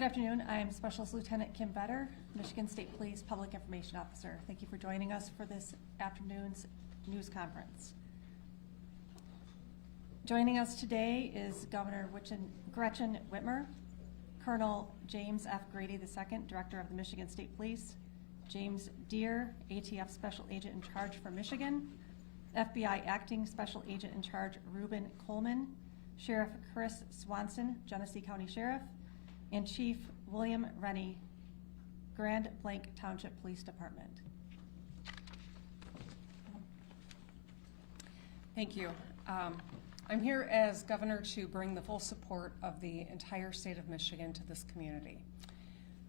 Good afternoon. I'm Specialist Lieutenant Kim Vetter, Michigan State Police Public Information Officer. Thank you for joining us for this afternoon's news conference. Joining us today is Governor Gretchen Whitmer, Colonel James F. Grady II, Director of the Michigan State Police, James Deere, ATF Special Agent in Charge for Michigan, FBI Acting Special Agent in Charge Reuben Coleman, Sheriff Chris Swanson, Genesee County Sheriff, and Chief William Rennie, Grand Blanc Township Police Department. Thank you. I'm here as governor to bring the full support of the entire state of Michigan to this community.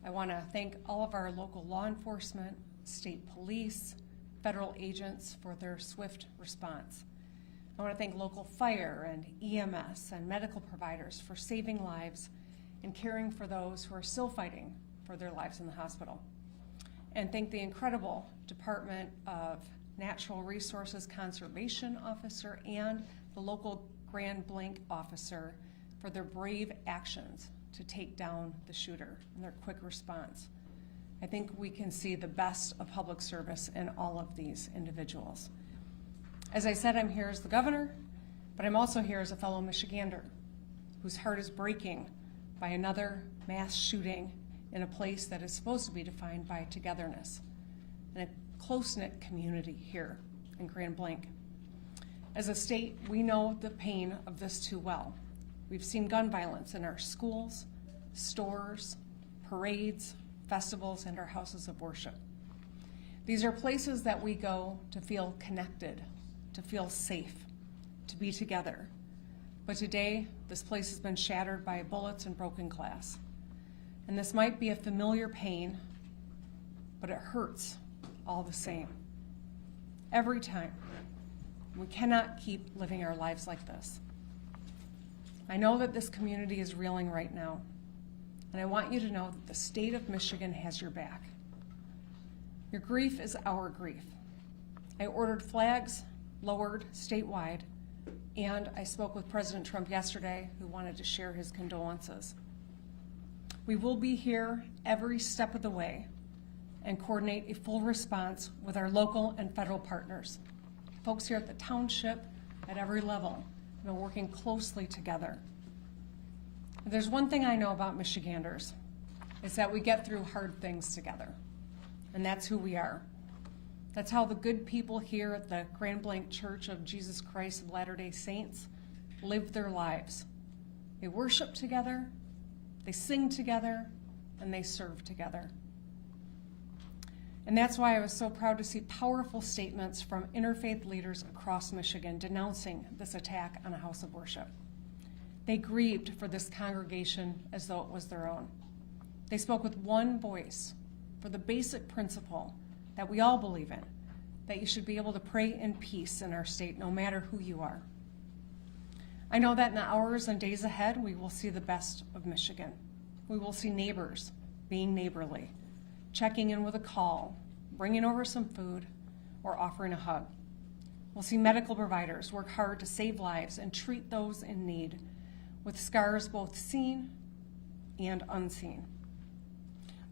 I want to thank all of our local law enforcement, state police, federal agents for their swift response. I want to thank local fire and EMS and medical providers for saving lives and caring for those who are still fighting for their lives in the hospital. And thank the incredible Department of Natural Resources Conservation Officer and the local Grand Blanc officer for their brave actions to take down the shooter and their quick response. I think we can see the best of public service in all of these individuals. As I said, I'm here as the governor, but I'm also here as a fellow Michigander whose heart is breaking by another mass shooting in a place that is supposed to be defined by togetherness and a close-knit community here in Grand Blanc. As a state, we know the pain of this too well. We've seen gun violence in our schools, stores, parades, festivals, and our houses of worship. These are places that we go to feel connected, to feel safe, to be together. But today, this place has been shattered by bullets and broken glass. And this might be a familiar pain, but it hurts all the same. Every time. We cannot keep living our lives like this. I know that this community is reeling right now, and I want you to know that the state of Michigan has your back. Your grief is our grief. I ordered flags lowered statewide, and I spoke with President Trump yesterday, who wanted to share his condolences. We will be here every step of the way and coordinate a full response with our local and federal partners. Folks here at the township, at every level, have been working closely together. If there's one thing I know about Michiganders, it's that we get through hard things together, and that's who we are. That's how the good people here at the Grand Blanc Church of Jesus Christ of Latter-day Saints live their lives. They worship together, they sing together, and they serve together. And that's why I was so proud to see powerful statements from interfaith leaders across Michigan denouncing this attack on a house of worship. They grieved for this congregation as though it was their own. They spoke with one voice for the basic principle that we all believe in, that you should be able to pray in peace in our state, no matter who you are. I know that in the hours and days ahead, we will see the best of Michigan. We will see neighbors being neighborly, checking in with a call, bringing over some food, or offering a hug. We'll see medical providers work hard to save lives and treat those in need, with scars both seen and unseen.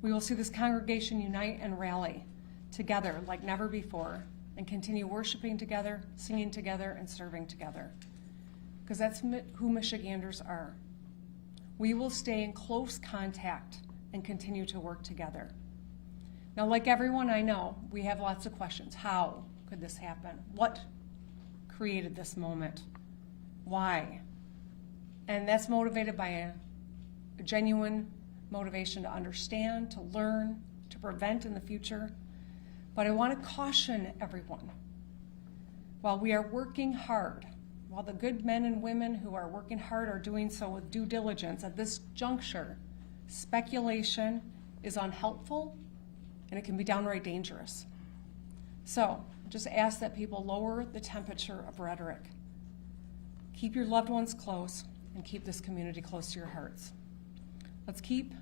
We will see this congregation unite and rally together like never before and continue worshiping together, singing together, and serving together. Because that's who Michiganders are. We will stay in close contact and continue to work together. Now, like everyone I know, we have lots of questions. How could this happen? What created this moment? Why? And that's motivated by a genuine motivation to understand, to learn, to prevent in the future. But I want to caution everyone. While we are working hard, while the good men and women who are working hard are doing so with due diligence, at this juncture, speculation is unhelpful and it can be downright dangerous. So, just ask that people lower the temperature of rhetoric. Keep your loved ones close and keep this community close to your hearts. Let's keep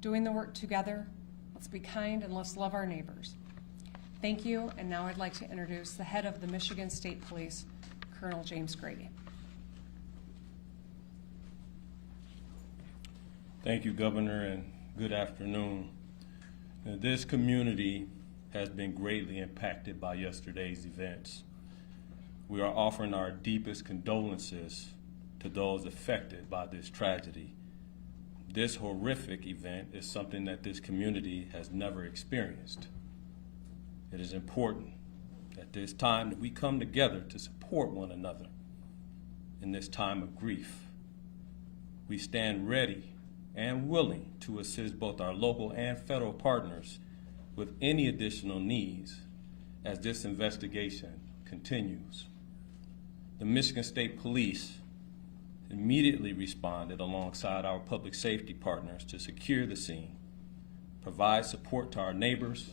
doing the work together. Let's be kind and let's love our neighbors. Thank you, and now I'd like to introduce the head of the Michigan State Police, Colonel James Grady. Thank you, Governor, and Good afternoon. Now, this community has been greatly impacted by yesterday's events. We are offering our deepest condolences to those affected by this tragedy. This horrific event is something that this community has never experienced. It is important at this time that we come together to support one another in this time of grief. We stand ready and willing to assist both our local and federal partners with any additional needs as this investigation continues. The Michigan State Police immediately responded alongside our public safety partners to secure the scene, provide support to our neighbors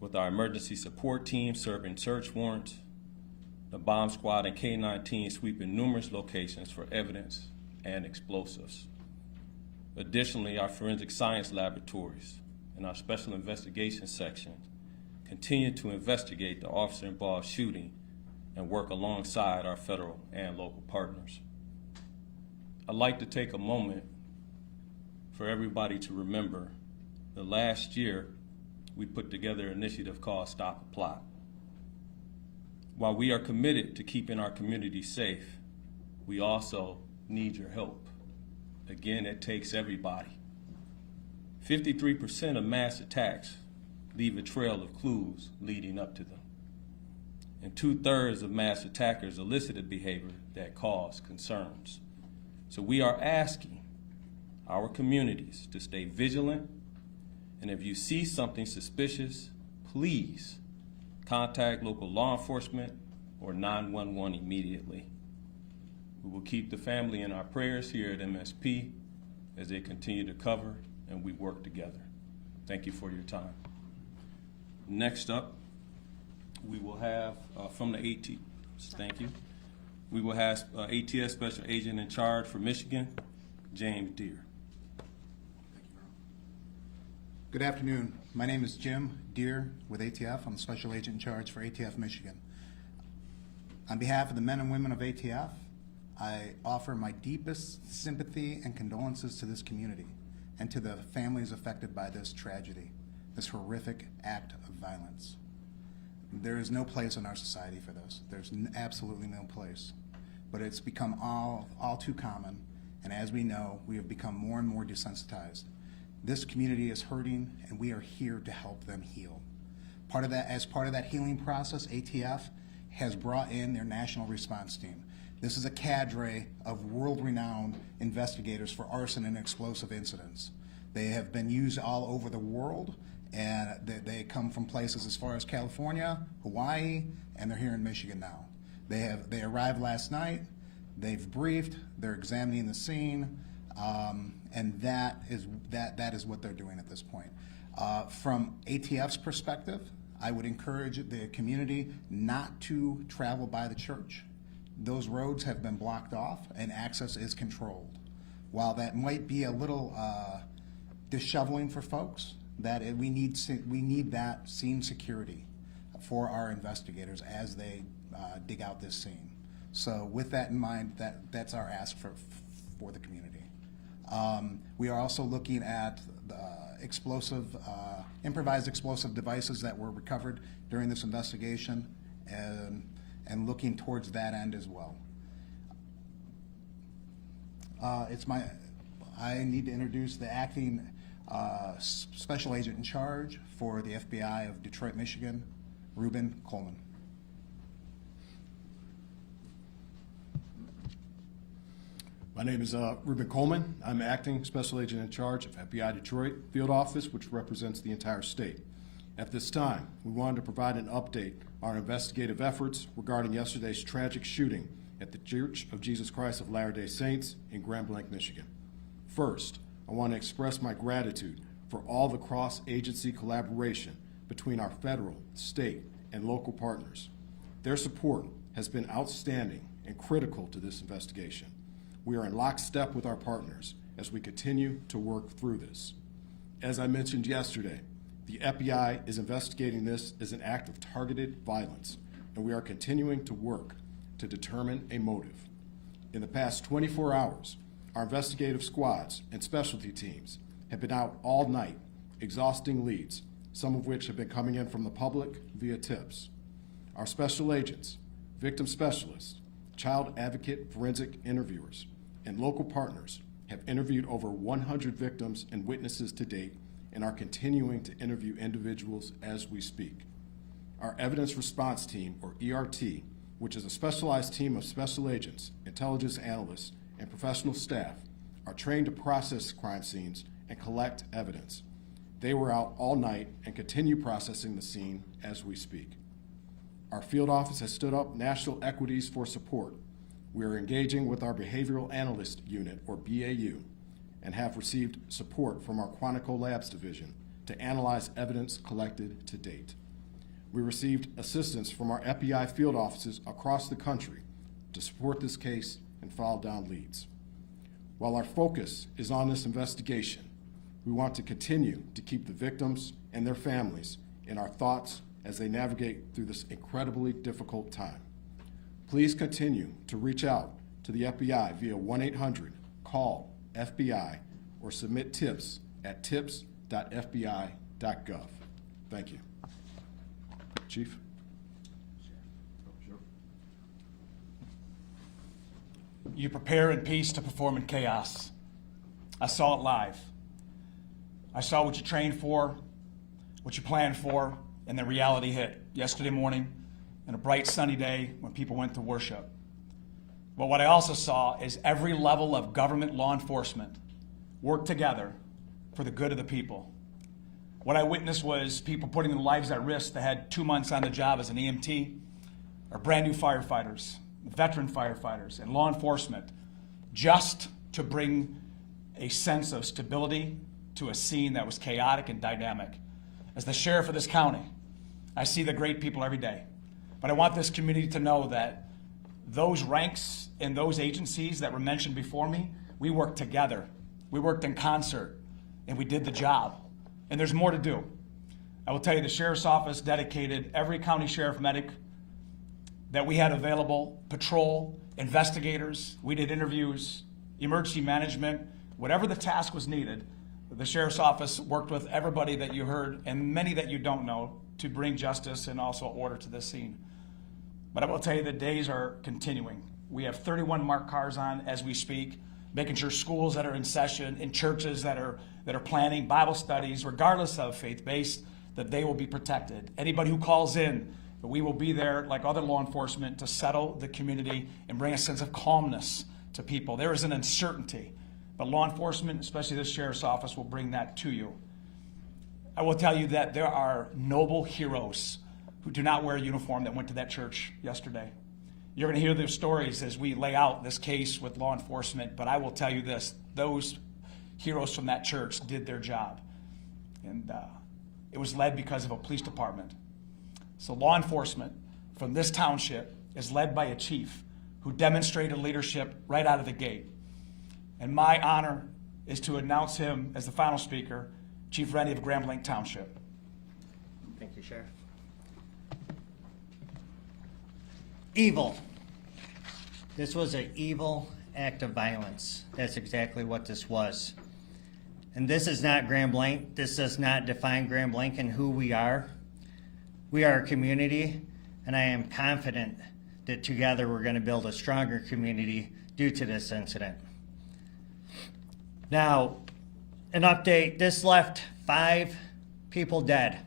with our emergency support team serving search warrants, the bomb squad and K-9 team sweeping numerous locations for evidence and explosives. Additionally, our forensic science laboratories and our special investigation section continue to investigate the officer-involved shooting and work alongside our federal and local partners. I'd like to take a moment for everybody to remember that last year we put together an initiative called Stop a Plot. While we are committed to keeping our community safe, we also need your help. Again, it takes everybody. 53% of mass attacks leave a trail of clues leading up to them. And 2/3 of mass attackers elicited behavior that caused concerns. So we are asking our communities to stay vigilant, and if you see something suspicious, please contact local law enforcement or 911 immediately. We will keep the family in our prayers here at MSP as they continue to cover and we work together. Thank you for your time. Next up, we will have from the thank you. We will have ATS Special Agent in Charge for Michigan, James Deere. Good afternoon. My name is Jim Deere with ATF. I'm the Special Agent in Charge for ATF Michigan. On behalf of the men and women of ATF, I offer my deepest sympathy and condolences to this community and to the families affected by this tragedy, this horrific act of violence. There is no place in our society for this. There's absolutely no place. But it's become all too common, and as we know, we have become more and more desensitized. This community is hurting, and we are here to help them heal. As part of that healing process, ATF has brought in their national response team. This is a cadre of world-renowned investigators for arson and explosive incidents. They have been used all over the world, and they come from places as far as California, Hawaii, and they're here in Michigan now. They arrived last night, they've briefed, they're examining the scene, and that is what they're doing at this point. From ATF's perspective, I would encourage the community not to travel by the church. Those roads have been blocked off and access is controlled. While that might be a little disheveling for folks, we need that scene security for our investigators as they dig out this scene. So with that in mind, that's our ask for the community. We are also looking at the improvised explosive devices that were recovered during this investigation and looking towards that end as well. I need to introduce the acting Special Agent in Charge for the FBI of Detroit, Michigan, Reuben Coleman. My name is Reuben Coleman. I'm acting Special Agent in Charge of FBI Detroit Field Office, which represents the entire state. At this time, we wanted to provide an update on our investigative efforts regarding yesterday's tragic shooting at the Church of Jesus Christ of Latter-day Saints in Grand Blanc, Michigan. First, I want to express my gratitude for all the cross-agency collaboration between our federal, state, and local partners. Their support has been outstanding and critical to this investigation. We are in lockstep with our partners as we continue to work through this. As I mentioned yesterday, the FBI is investigating this as an act of targeted violence, and we are continuing to work to determine a motive. In the past 24 hours, our investigative squads and specialty teams have been out all night, exhausting leads, some of which have been coming in from the public via tips. Our special agents, victim specialists, child advocate forensic interviewers, and local partners have interviewed over 100 victims and witnesses to date and are continuing to interview individuals as we speak. Our Evidence Response Team, or ERT, which is a specialized team of special agents, intelligence analysts, and professional staff, are trained to process crime scenes and collect evidence. They were out all night and continue processing the scene as we speak. Our field office has stood up national equities for support. We are engaging with our Behavioral Analyst Unit, or BAU, and have received support from our Quantico Labs Division to analyze evidence collected to date. We received assistance from our FBI field offices across the country to support this case and follow down leads. While our focus is on this investigation, we want to continue to keep the victims and their families in our thoughts as they navigate through this incredibly difficult time. Please continue to reach out to the FBI via 1-800-CALL-FBI or submit tips at tips.fbi.gov. Thank you. Chief? You prepare in peace to perform in chaos. I saw it live. I saw what you trained for, what you planned for, and the reality hit yesterday morning on a bright sunny day when people went to worship. But what I also saw is every level of government law enforcement work together for the good of the people. What I witnessed was people putting their lives at risk that had 2 months on the job as an EMT, or brand new firefighters, veteran firefighters, and law enforcement, just to bring a sense of stability to a scene that was chaotic and dynamic. As the sheriff of this county, I see the great people every day. But I want this community to know that those ranks and those agencies that were mentioned before me, we worked together. We worked in concert, and we did the job. And there's more to do. I will tell you, the sheriff's office dedicated every county sheriff medic that we had available, patrol, investigators, we did interviews, emergency management, whatever the task was needed. The sheriff's office worked with everybody that you heard and many that you don't know to bring justice and also order to this scene. But I will tell you, the days are continuing. We have 31 marked cars on as we speak, making sure schools that are in session, in churches that are planning Bible studies, regardless of faith-based, that they will be protected. Anybody who calls in, we will be there like other law enforcement to settle the community and bring a sense of calmness to people. There is an uncertainty, but law enforcement, especially this sheriff's office, will bring that to you. I will tell you that there are noble heroes who do not wear a uniform that went to that church yesterday. You're going to hear their stories as we lay out this case with law enforcement, but I will tell you this, those heroes from that church did their job. And it was led because of a police department. So law enforcement from this township is led by a chief who demonstrated leadership right out of the gate. And my honor is to announce him as the final speaker, Chief Rennie of Grand Blanc Township. Thank you, Sheriff. Evil. This was an evil act of violence. That's exactly what this was. And this is not Grand Blanc. This does not define Grand Blanc and who we are. We are a community, and I am confident that together we're going to build a stronger community due to this incident. Now, an update. This left 5 people dead,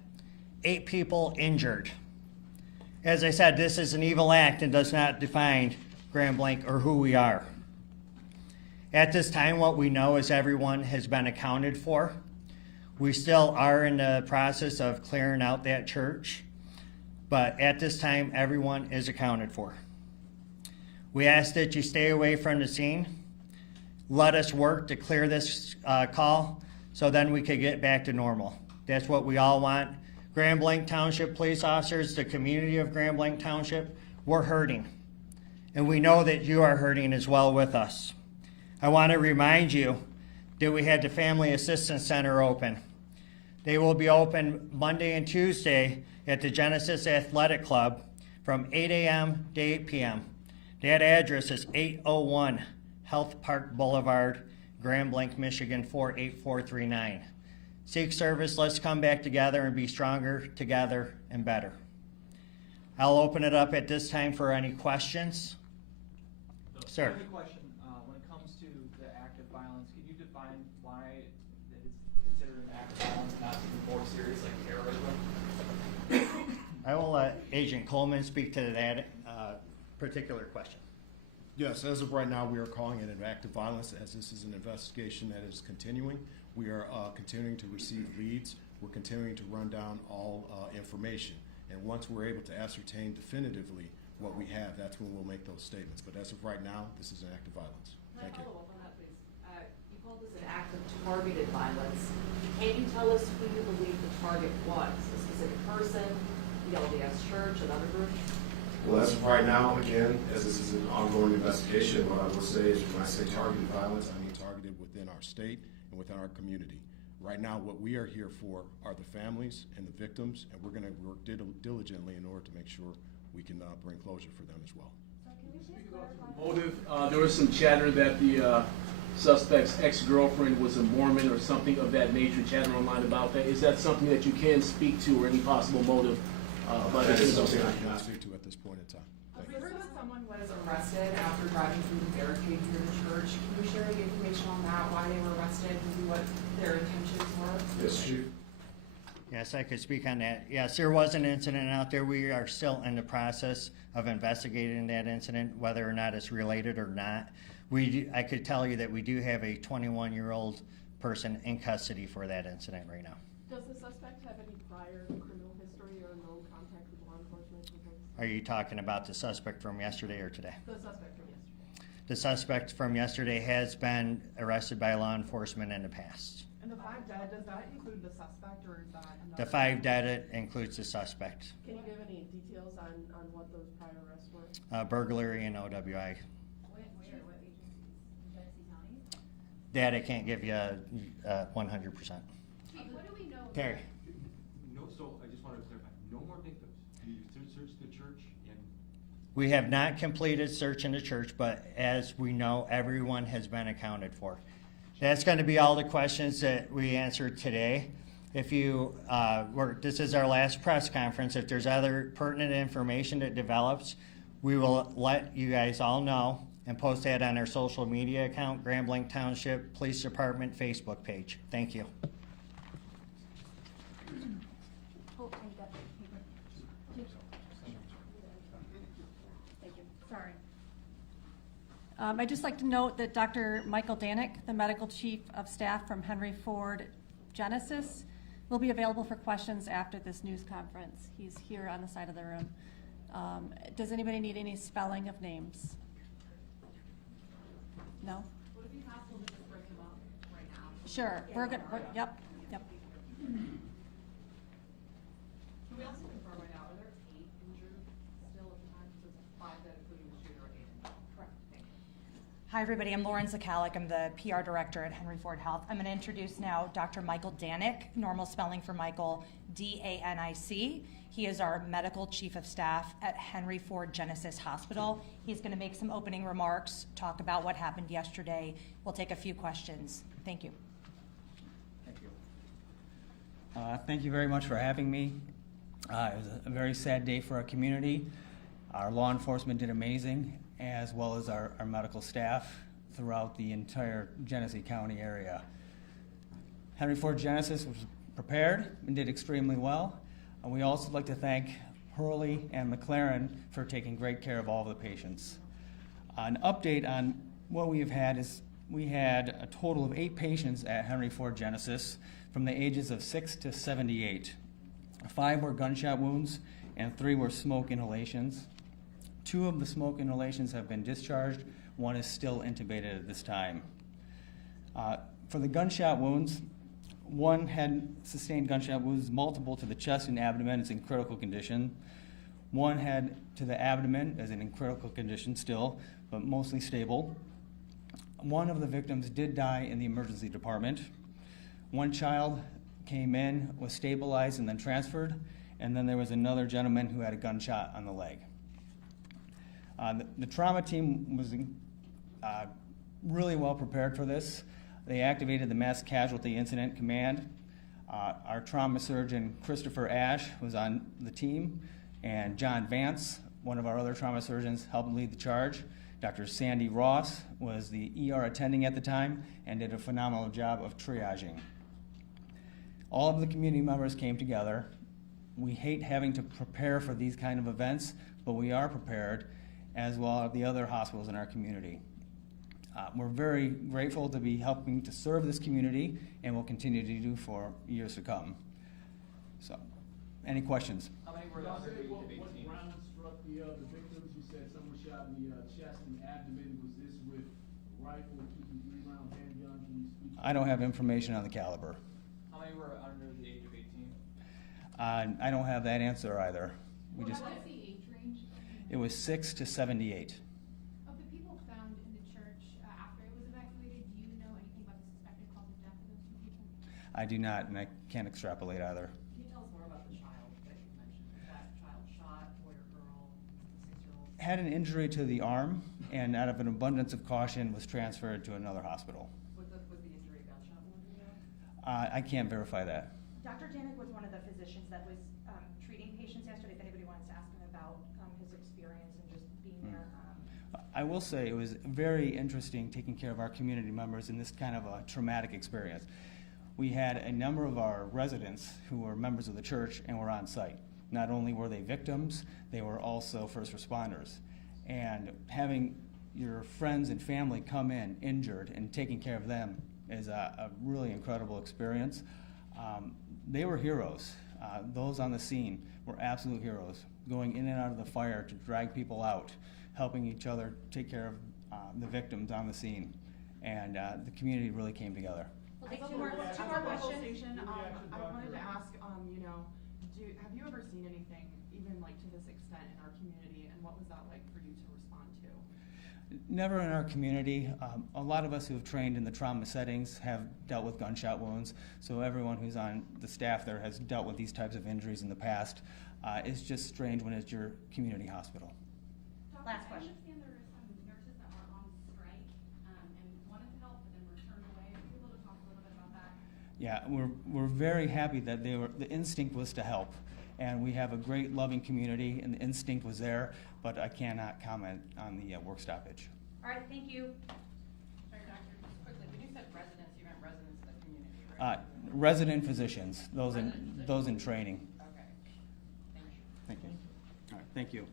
8 people injured. As I said, this is an evil act and does not define Grand Blanc or who we are. At this time, what we know is everyone has been accounted for. We still are in the process of clearing out that church, but at this time, everyone is accounted for. We ask that you stay away from the scene. Let us work to clear this call so then we could get back to normal. That's what we all want. Grand Blanc Township police officers, the community of Grand Blanc Township, we're hurting. And we know that you are hurting as well with us. I want to remind you that we had the Family Assistance Center open. They will be open Monday and Tuesday at the Genesis Athletic Club from 8 a.m. to 8 p.m. That address is 801 Health Park Boulevard, Grand Blanc, Michigan 48439. Seek service, let's come back together and be stronger together and better. I'll open it up at this time for any questions. Sir. I have a question. When it comes to the act of violence, can you define why it is considered an act of violence, not something more serious like terrorism? I will let Agent Coleman speak to that particular question. Yes, as of right now, we are calling it an act of violence as this is an investigation that is continuing. We are continuing to receive leads. We're continuing to run down all information. And once we're able to ascertain definitively what we have, that's when we'll make those statements. But as of right now, this is an act of violence. Thank you. Follow up on that, please. You called this an act of targeted violence. Can you tell us who you believe the target was? A specific person, the LDS Church, another group? Well, as of right now, again, as this is an ongoing investigation, what I will say is when I say targeted violence, I mean targeted within our state and within our community. Right now, what we are here for are the families and the victims, and we're going to work diligently in order to make sure we can bring closure for them as well. Motive, there was some chatter that the suspect's ex-girlfriend was a Mormon or something of that nature, chatter online about that. Is that something that you can speak to, or any possible motive? That is something I cannot speak to at this point in time. Thank you. We heard that someone was arrested after driving through the barricade here in the church. Can you share any information on that, why they were arrested, maybe what their intentions were? Yes, Chief. Yes, I could speak on that. Yes, there was an incident out there. We are still in the process of investigating that incident, whether or not it's related or not. I could tell you that we do have a 21-year-old person in custody for that incident right now. Does the suspect have any prior criminal history or no contact with law enforcement? Are you talking about the suspect from yesterday or today? The suspect from yesterday. The suspect from yesterday has been arrested by law enforcement in the past. And the 5 dead, does that include the suspect or is that another? The 5 dead includes the suspect. Can you give any details on what those prior arrests were? Burglary and OWI. Where, what agencies? Genesee County? That I can't give you 100%. What do we know? Terry. No, so I just wanted to clarify, no more victims. You searched the church and We have not completed search in the church, but as we know, everyone has been accounted for. That's going to be all the questions that we answered today. If you, this is our last press conference. If there's other pertinent information that develops, we will let you guys all know and post that on our social media account, Grand Blanc Township Police Department Facebook page. Thank you. Sorry. I'd just like to note that Dr. Michael Danick, the Medical Chief of Staff from Henry Ford Genesis, will be available for questions after this news conference. He's here on the side of the room. Does anybody need any spelling of names? No? Would it be possible to just bring him up right now? Sure. We're good. Yep. Can we also confirm right now, are there 8 injured still at the time? So it's 5 dead, including the shooter, or 8 injured? Correct. Thank you. Hi, everybody. I'm Lauren Zakalik. I'm the PR director at Henry Ford Health. I'm going to introduce now Dr. Michael Danick, normal spelling for Michael, D-A-N-I-C. He is our medical chief of staff at Henry Ford Genesis Hospital. He's going to make some opening remarks, talk about what happened yesterday. We'll take a few questions. Thank you. Thank you. Thank you very much for having me. It was a very sad day for our community. Our law enforcement did amazing, as well as our medical staff throughout the entire Genesee County area. Henry Ford Genesis was prepared and did extremely well. And we also like to thank Hurley and McLaren for taking great care of all of the patients. An update on what we've had is we had a total of 8 patients at Henry Ford Genesis from the ages of 6 to 78. 5 were gunshot wounds and 3 were smoke inhalations. 2 of the smoke inhalations have been discharged. 1 is still intubated at this time. For the gunshot wounds, 1 had sustained gunshot wounds, multiple to the chest and abdomen, is in critical condition. 1 had to the abdomen, is in critical condition still, but mostly stable. 1 of the victims did die in the emergency department. 1 child came in, was stabilized, and then transferred, and then there was another gentleman who had a gunshot on the leg. The trauma team was really well prepared for this. They activated the Mass Casualty Incident Command. Our trauma surgeon, Christopher Ash, was on the team, and John Vance, one of our other trauma surgeons, helped lead the charge. Dr. Sandy Ross was the ER attending at the time and did a phenomenal job of triaging. All of the community members came together. We hate having to prepare for these kind of events, but we are prepared, as well as the other hospitals in our community. We're very grateful to be helping to serve this community, and will continue to do for years to come. So, any questions? How many were Y'all under said the age what of 18? round struck the victims? You said some were shot in the chest and abdomen. Was this with rifle, 2 round handgun? Can you speak? I don't have information on the caliber. How many were under the age of 18? I don't have that answer either. What was the age range? It was 6 to 78. Of the people found in the church after it was evacuated, do you know anything about the suspected cause of death of those two people? I do not, and I can't extrapolate either. Can you tell us more about the child that you mentioned? Was that child shot, boy or girl, 6-year-old? Had an injury to the arm, and out of an abundance of caution was transferred to another hospital. Was the injury a gunshot wound, do you know? I can't verify that. Dr. Danik was one of the physicians that was treating patients yesterday. If anybody wants to ask him about his experience and just being there. I will say it was very interesting taking care of our community members in this kind of a traumatic experience. We had a number of our residents who were members of the church and were on site. Not only were they victims, they were also first responders. And having your friends and family come in injured and taking care of them is a really incredible experience. They were heroes. Those on the scene were absolute heroes, going in and out of the fire to drag people out, helping each other take care of the victims on the scene. And the community really came together. We'll take two more questions. I wanted to ask, have you ever seen anything even like to this extent in our community, and what was that like for you to respond to? Never in our community. A lot of us who have trained in the trauma settings have dealt with gunshot wounds, so everyone who's on the staff there has dealt with these types of injuries in the past. It's just strange when it's your community hospital. Last question. I understand there are some nurses that are on strike and wanted to help but then were turned away. Are you able to talk a little bit about that? Yeah, we're very happy that the instinct was to help, and we have a great loving community, and the instinct was there, but I cannot comment on the work stoppage. All right, thank you. Sorry, doctor, just quickly, when you said residents, you meant residents of the community, right? Resident physicians, those in training. Okay. Thank you. Thank you. All right, thank you.